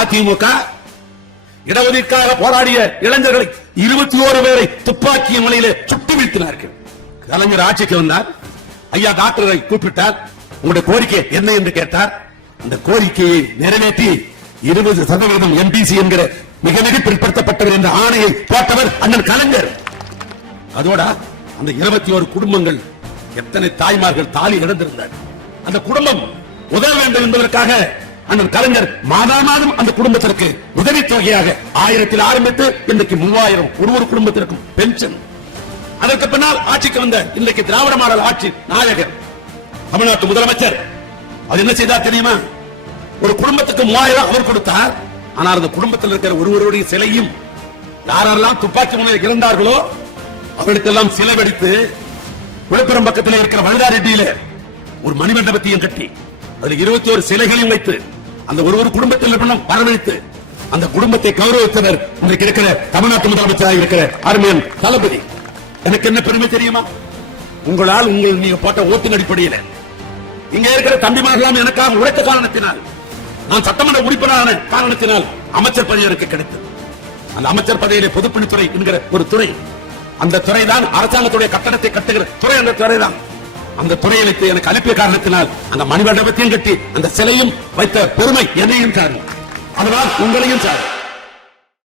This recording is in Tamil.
அதிமுக இடஒதுக்காக போராடிய இளைஞர்களை இருபத்தி ஓரு பேரை துப்பாக்கிய மலையிலே சுட்டு வீழ்த்தினார்கள். கலைஞர் ஆட்சிக்கு வந்தார். ஐயா டாக்டரை கூப்பிட்டார். உங்களுடைய கோரிக்கை என்ன என்று கேட்டார். அந்த கோரிக்கையை நிறைவேற்றி இருபது சதவீதம் எம்பிசி என்கிற மிக மிக பிற்படுத்தப்பட்டவர் என்ற ஆணையை போட்டவர் அண்ணன் கலைஞர். அதோட அந்த இருபத்தி ஒரு குடும்பங்கள் எத்தனை தாய்மார்கள் தாலி இழந்திருந்தார் அந்த குடும்பம் உதவ வேண்டும் என்பதற்காக அந்த கலைஞர் மாதா மாதம் அந்த குடும்பத்திற்கு உதவி தொகையாக ஆயிரத்தில் ஆரம்பித்து இன்றைக்கு மூவாயிரம் ஒரு ஒரு குடும்பத்திற்கும் பென்ஷன். அதற்கு பின்னால் ஆட்சிக்கு வந்த இன்றைக்கு திராவிட மாடல் ஆட்சி நாயகர் தமிழ்நாட்டு முதலமைச்சர். அது என்ன செய்தார் தெரியுமா? ஒரு குடும்பத்துக்கு மூவாயிரம் அவர் கொடுத்தார். ஆனால் அந்த குடும்பத்தில் இருக்கிற ஒருவருடைய சிலையும் யாரெல்லாம் துப்பாக்கி முனையில் இறந்தார்களோ அவர்களுக்கெல்லாம் சிலை வெடித்து விழுப்புரம் பக்கத்தில் இருக்கிற வழுதாரெட்டியில ஒரு மணிமண்டபத்தையும் கட்டி அதில் இருபத்தி ஒரு சிலைகளையும் வைத்து அந்த ஒரு ஒரு குடும்பத்தில் வரவழைத்து அந்த குடும்பத்தை கௌரவித்தவர் இன்றைக்கு இருக்கிற தமிழ்நாட்டு முதலமைச்சராக இருக்கிற அருமையன் தளபதி. எனக்கு என்ன பெருமை தெரியுமா? உங்களால் உங்கள் நீங்க போட்ட ஓட்டின் அடிப்படையில் இங்க இருக்கிற தம்பிமார்களாம் எனக்காக உழைத்த காரணத்தினால் நான் சட்டமன்ற உறுப்பினரான காரணத்தினால் அமைச்சர் பதவி எனக்கு கிடைத்தது. அந்த அமைச்சர் பதவியில பொதுப்பணித்துறை என்கிற ஒரு துறை. அந்த துறை தான் அரசாங்கத்துடைய கட்டணத்தை கட்டுகிற துறை அந்த துறை தான் அந்த துறையை வைத்து எனக்கு அனுப்பிய காரணத்தினால் அந்த மணிமண்டபத்தையும் கட்டி அந்த சிலையும் வைத்த பெருமை என்னையும் சாரும். அதனால் உங்களையும் சாரும்.